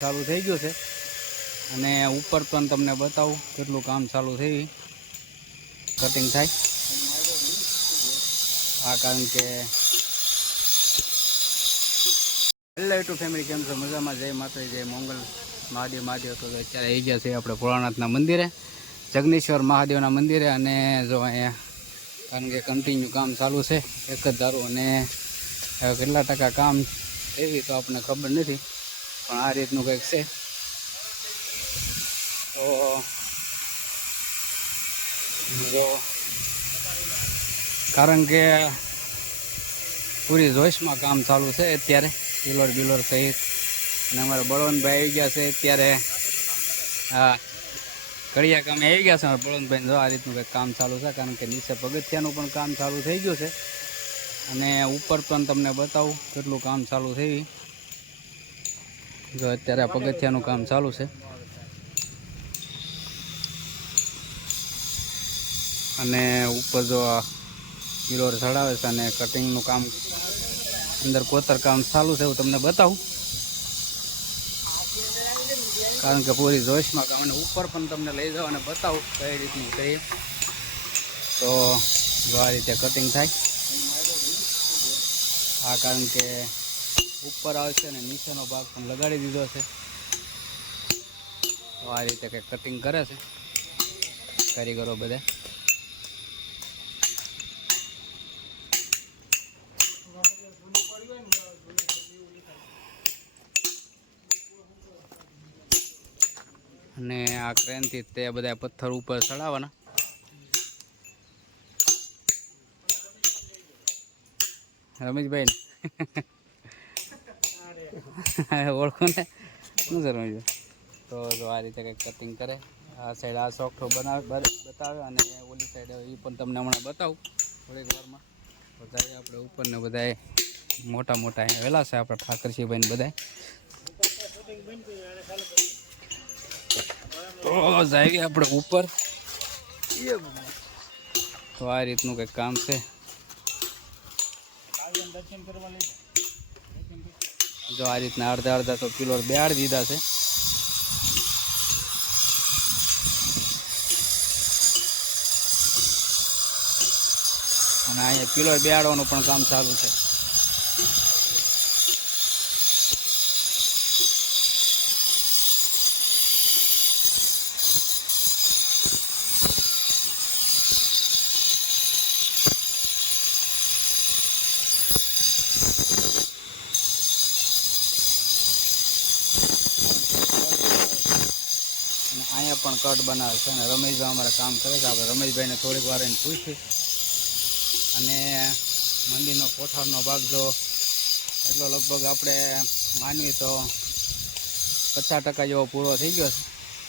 ચાલુ થઈ ગયું છે અને ઉપર પણ તમને બતાવું કેટલું કામ ચાલુ થઈ કટિંગ થાય આ કારણ કે હેલો યુટ્યુબ ફેમિલી કેમ છો મજામાં જય માતાજી જય મંગલ મહાદેવ મહાદેવ તો અત્યારે આવી ગયા છે આપણે ભોળાનાથના મંદિરે જગનેશ્વર મહાદેવના મંદિરે અને જો અહીંયા કારણ કે કન્ટિન્યુ કામ ચાલુ છે એક જ ધારું અને કેટલા ટકા કામ એવી તો આપણને ખબર નથી પણ આ રીતનું કંઈક છે તો જો કારણ કે પૂરી જોશમાં કામ ચાલુ છે અત્યારે પિલર બિલર સહિત અને અમારા બળવંતભાઈ આવી ગયા છે અત્યારે હા કડિયા કામે આવી ગયા છે અમારા બળવંતભાઈ જો આ રીતનું કંઈક કામ ચાલુ છે કારણ કે નીચે પગથિયાનું પણ કામ ચાલુ થઈ ગયું છે અને ઉપર પણ તમને બતાવું કેટલું કામ ચાલુ થઈ જો અત્યારે આ પગથિયાનું કામ ચાલુ છે અને ઉપર જો આ પિલર ચડાવે છે અને કટિંગનું કામ અંદર કોતર કામ ચાલુ છે એવું તમને બતાવું કારણ કે પૂરી જોશમાં કામ અને ઉપર પણ તમને લઈ જાઓ અને બતાવું કઈ રીતનું કરીએ તો જો આ રીતે કટિંગ થાય આ કારણ કે ઉપર આવશે અને નીચેનો ભાગ પણ લગાડી દીધો છે તો આ રીતે કંઈક કટિંગ કરે છે કારીગરો બધા અને આ ક્રેનથી તે બધા પથ્થર ઉપર ચડાવવાના રમેશભાઈ ઓળખો ને શું છે રમેશભાઈ તો જો આ રીતે કંઈક કટિંગ કરે આ સાઈડ આ સોફ્ટો બતાવે અને ઓલી સાઈડ એ પણ તમને હમણાં બતાવું થોડીક વારમાં બધા આપણે ઉપરને બધા મોટા મોટા અહીંયા વહેલા છે આપણા ઠાકરસિંહભાઈ ને બધા તો જાય આપણે ઉપર તો આ રીતનું કંઈક કામ છે જો આ રીતના અડધા અડધા તો પિલર બેહાડી દીધા છે અને અહીંયા પિલર બેહાડવાનું પણ કામ ચાલુ છે અહીંયા પણ કટ બનાવે છે અને રમેશભાઈ અમારે કામ કરે છે આપણે રમેશભાઈને થોડીક વાર એને પૂછીએ અને મંદિરનો કોઠારનો ભાગ જો એટલો લગભગ આપણે માનવી તો 50% જેવો પૂરો થઈ ગયો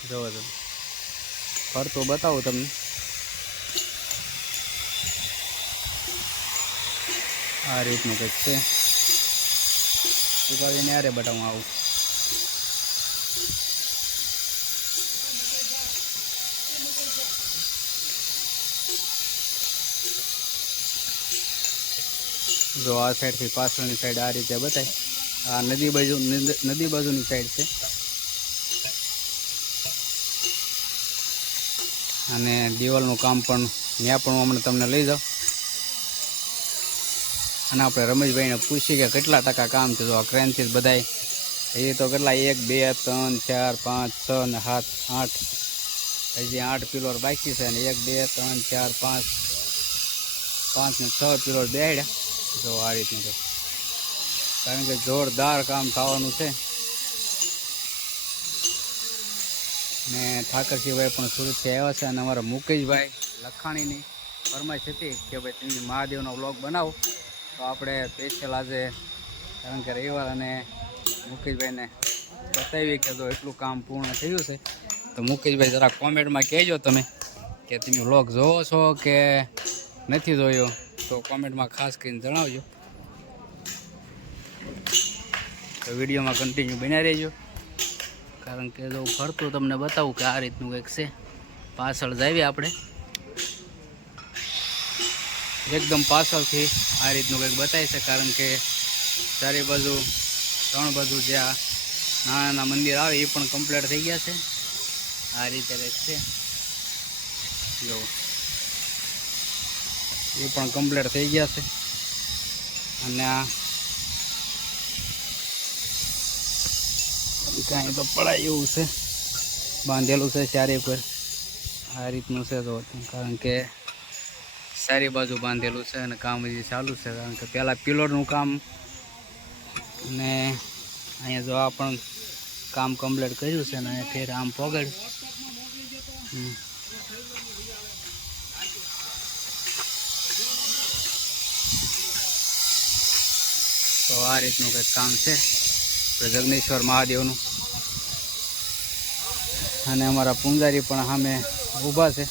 છે જોવો તો ફરતું બતાવું તમને આ રીતનું કંઈક છે ચૂકાવીને યારે બતાવું આવું જો આ સાઈડથી પાછળની સાઈડ આ રીતે બતાય આ નદી બાજુની સાઈડ છે અને દિવાલનું કામ પણ ત્યાં પણ હમણાં તમને લઈ જાઉં અને આપણે રમેશભાઈને પૂછીએ કે કેટલા ટકા કામ છે જો આ ક્રેનથી બધાય એ તો કેટલા 1 2 3 4 5 6 ને 7 8 હજી 8 પિલર બાકી છે અને 1 2 3 4 5 5 ને 6 પિલર બેહાડ્યા જો આ રીતનું છે કારણ કે જોરદાર કામ થવાનું છે ને ઠાકરસિંહભાઈ પણ સુરતથી આવ્યા છે અને અમારા મુકેશભાઈ લખાણીની ફરમાઈશ હતી કે ભાઈ તમે મહાદેવનો વ્લોગ બનાવો તો આપણે સ્પેશિયલ આજે કારણ કે રવિવાર અને મુકેશભાઈને બતાવી કે જો એટલું કામ પૂર્ણ થયું છે તો મુકેશભાઈ જરા કોમેન્ટમાં કહેજો તમે કે તમે વ્લોગ જોવો છો કે નથી જોયો તો કોમેન્ટમાં ખાસ કરીને જણાવજો તો વિડીયોમાં કન્ટિન્યુ બન્યા રહેજો કારણ કે જો ફરતું તમને બતાવું કે આ રીતનું કંઈક છે પાછળ જાવીએ આપણે એકદમ પાછળથી આ રીતનું કંઈક બતાવી છે કારણ કે ચારે બાજુ ત્રણ બાજુ જ્યાં નાના મંદિર આવે એ પણ કમ્પ્લીટ થઈ ગયા છે. આ રીતે કંઈક છે, જો એ પણ કમ્પ્લીટ થઈ ગયા છે. અને આ કાંઈ તો પડાય એવું છે, બાંધેલું છે ચારે પર. આ રીતનું છે તો, કારણ કે સારી બાજુ બાંધેલું છે અને કામ હજી ચાલુ છે. કારણ કે પહેલાં પિલોરનું કામ અને અહીંયા જો આ પણ કામ કમ્પ્લીટ કર્યું છે ને ફેર આમ પોગાડ્યું. તો આ રીતનું કંઈક કામ છે જગનેશ્વર મહાદેવનું. અને અમારા પૂંજારી પણ સામે ઊભા છે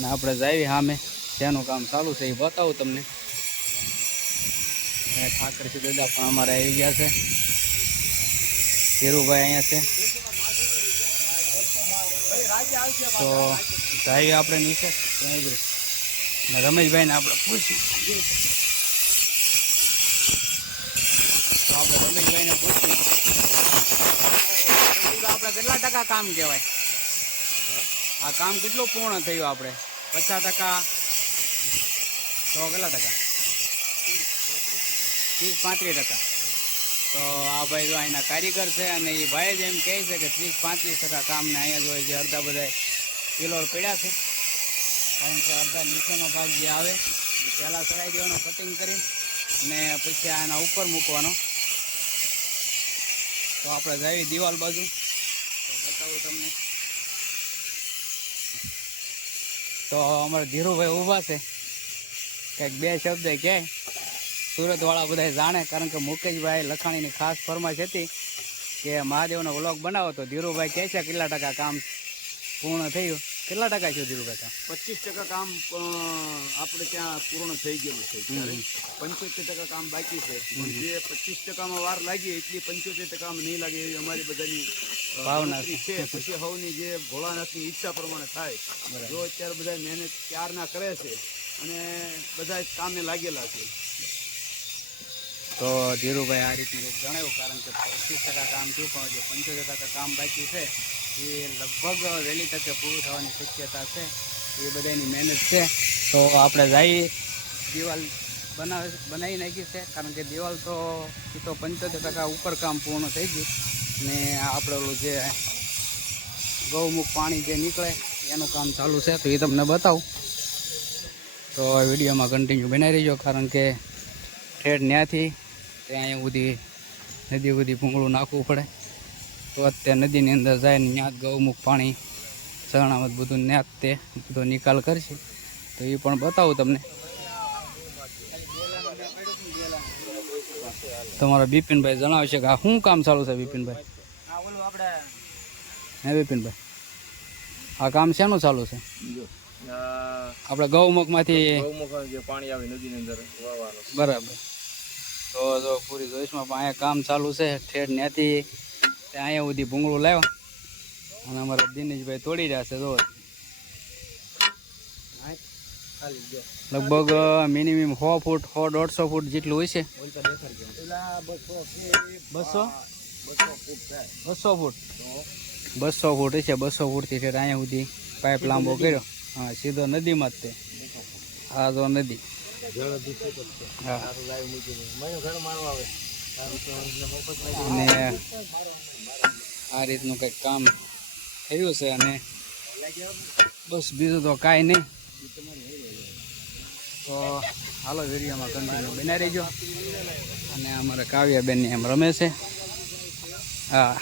ને આપણે જઈએ સામે શેનું કામ ચાલુ છે એ બતાવું તમને. ઠાકરસી દાદા પણ અમારે આવી ગયા છે, ધીરુભાઈ અહીંયા છે. તો જઈએ આપણે નીચે રમેશભાઈને આપણે પૂછ્યું. તો આપણે રમેશભાઈને પૂછ્યું આપણે કેટલા ટકા કામ કહેવાય, આ કામ કેટલું પૂર્ણ થયું આપણે? 50%, તો કેટલા ટકા? 30-35%. તો આ ભાઈ જો અહીંના કારીગર છે અને એ ભાઈ જ એમ કહે છે કે 30-35% કામને અહીંયા જો જે અડધા બધા પિલોર પડ્યા છે. કારણ કે અડધા નીચેનો ભાગ જે આવે એ પહેલાં ચડાવી દેવાનો કટિંગ કરી ને પછી આના ઉપર મૂકવાનો. તો આપણે જઈએ દિવાલ બાજુ, તો બતાવું તમને. તો અમારા ધીરુભાઈ ઊભા છે, કંઈક 2 શબ્દ કહે. સુરતવાળા બધા જાણે, કારણ કે મુકેશભાઈ લખાણીની ખાસ ફરમાઈશ હતી કે મહાદેવનો વ્લોગ બનાવો. તો ધીરુભાઈ કહે છે કેટલા ટકા કામ પૂર્ણ થયું? કેટલા ટકા છે ધીરુભાઈ કામ? 25% કામ આપણે ત્યાં પૂર્ણ થઈ ગયેલું છે. 75% કામ બાકી છે. જે 25%માં વાર લાગી એટલી 75% નહીં લાગે એવી અમારી બધાની ભાવના છે. પછી હવની જે ભોળાનાથની ઈચ્છા પ્રમાણે થાય. જો અત્યારે બધા મહેનત ક્યારના કરે છે અને બધા કામે લાગેલા છે. તો ધીરુભાઈ આ રીતનું જણાવ્યું, કારણ કે 25% કામ થયું પણ જે 75% કામ બાકી છે એ લગભગ વહેલી તકે પૂરું થવાની શક્યતા છે. એ બધાની મહેનત છે. તો આપણે જઈએ, દિવાલ બનાવી નાખી છે. કારણ કે દિવાલ તો એ તો 75% ઉપર કામ પૂર્ણ થઈ ગયું ને આપણેલું જે ગૌમુખ પાણી જે નીકળે એનું કામ ચાલુ છે. તો એ તમને બતાવું. તો વિડીયોમાં કન્ટિન્યુ બનાવી રહીજો, કારણ કે ઠેઠ ત્યાંથી ત્યાં અહીંયા સુધી નદી સુધી ભૂંગળું નાખવું પડે. તો અત્યારે નદીની અંદર જાય ને ત્યાં જ ગૌમુખ પાણી ચરણામત બધું ત્યાં જ તે બધો નિકાલ કરશે. તો એ પણ બતાવું તમને. તમારા બિપિનભાઈ જણાવશે કે આ શું કામ ચાલુ છે બિપિનભાઈ? હે બિપિનભાઈ, આ કામ શેનું ચાલુ છે? આપણે ગૌમુખમાંથી પાણી આવે નદીની અંદર બરાબર. તો જો પૂરી જોઈશમાં પણ અહીંયા કામ ચાલુ છે. ઠેઠ ત્યાંથી અહીંયા સુધી ભૂંગળું લાવ્યો અને અમારા દિનેશભાઈ તોડી રહ્યા છે. જો લગભગ મિનિમમ 100 ફૂટ 100-150 ફૂટ જેટલું હોય છે. 200 ફૂટ 200 ફૂટ હશે. 200 ફૂટથી ઠેઠ અહીંયા સુધી પાઇપ લાંબો કર્યો. હા, સીધો નદીમાં જ તે. આ જો નદી. હા, અને આ રીતનું કંઈક કામ થયું છે. અને બસ બીજું તો કાંઈ નહીં. તો હાલો વિડીયોમાં કન્ટિન્યુ બનાવી રહીજો. અને અમારા કાવ્યાબેન એમ રમે છે. હા,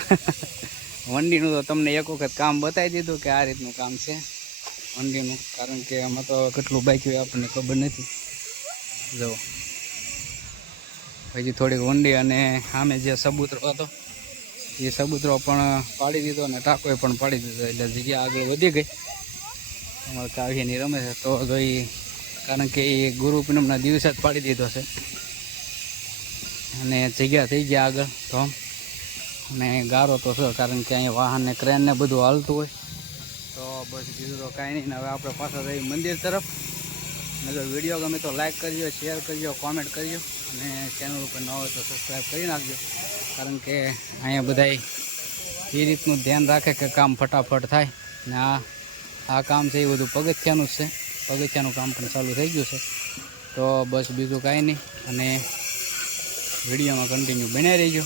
વંડીનું તો તમને એક વખત કામ બતાવી દીધું કે આ રીતનું કામ છે વંડીનું. કારણ કે આમાં તો કેટલું બાકી હોય આપણને ખબર નથી. જો પછી થોડીક વંડી અને સામે જે સબૂતરો હતો એ સબૂતરો પણ પાડી દીધો અને ટાંકોએ પણ પાડી દીધો. એટલે જગ્યા આગળ વધી ગઈ. અમારા કાવ્યની રમે છે. તો જો એ, કારણ કે એ ગુરુ પૂનમના દિવસે જ પાડી દીધો છે અને જગ્યા થઈ ગયા આગળ તો. અને ગારો તો છે, કારણ કે અહીંયા વાહન ને ક્રેન ને બધું હાલતું હોય. તો બસ બીજું તો કાંઈ નહીં. હવે આપણે પાછા જઈએ મંદિર તરફ. અને જો વિડીયો ગમે તો લાઈક કરજો, શેર કરજો, કોમેન્ટ કરજો અને ચેનલ ઉપર ન હોય તો સબસ્ક્રાઈબ કરી નાખજો. કારણ કે અહીંયા બધાય એ રીતનું ધ્યાન રાખે કે કામ ફટાફટ થાય ને આ કામ છે એ બધું પગથિયાનું જ છે. પગથિયાનું કામ પણ ચાલુ થઈ ગયું છે. તો બસ બીજું કાંઈ નહીં, અને વિડીયોમાં કન્ટિન્યુ બન્યા રહીજો.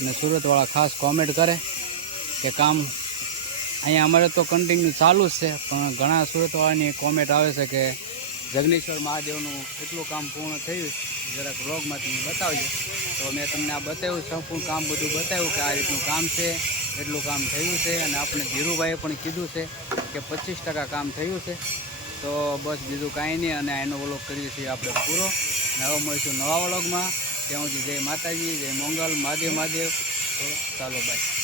અને સુરતવાળા ખાસ કોમેન્ટ કરે કે કામ અહીંયા અમારે તો કન્ટિન્યુ ચાલુ જ છે, પણ ઘણા સુરતવાળાની કોમેન્ટ આવે છે કે જગનેશ્વર મહાદેવનું કેટલું કામ પૂર્ણ થયું જરાક વ્લોગમાં તમે બતાવજો. તો મેં તમને આ બતાવ્યું, સંપૂર્ણ કામ બધું બતાવ્યું કે આ રીતનું કામ છે, એટલું કામ થયું છે. અને આપણે ધીરુભાઈએ પણ કીધું છે કે 25% કામ થયું છે. તો બસ બીજું કાંઈ નહીં, અને એનો વ્લોગ કરીએ છીએ આપણે પૂરો. હવે મળીશું નવા વ્લોગમાં. ત્યાં સુધી જય માતાજી, જય મંગલ, મહાદેવ મહાદેવ. તો ચાલો બાય.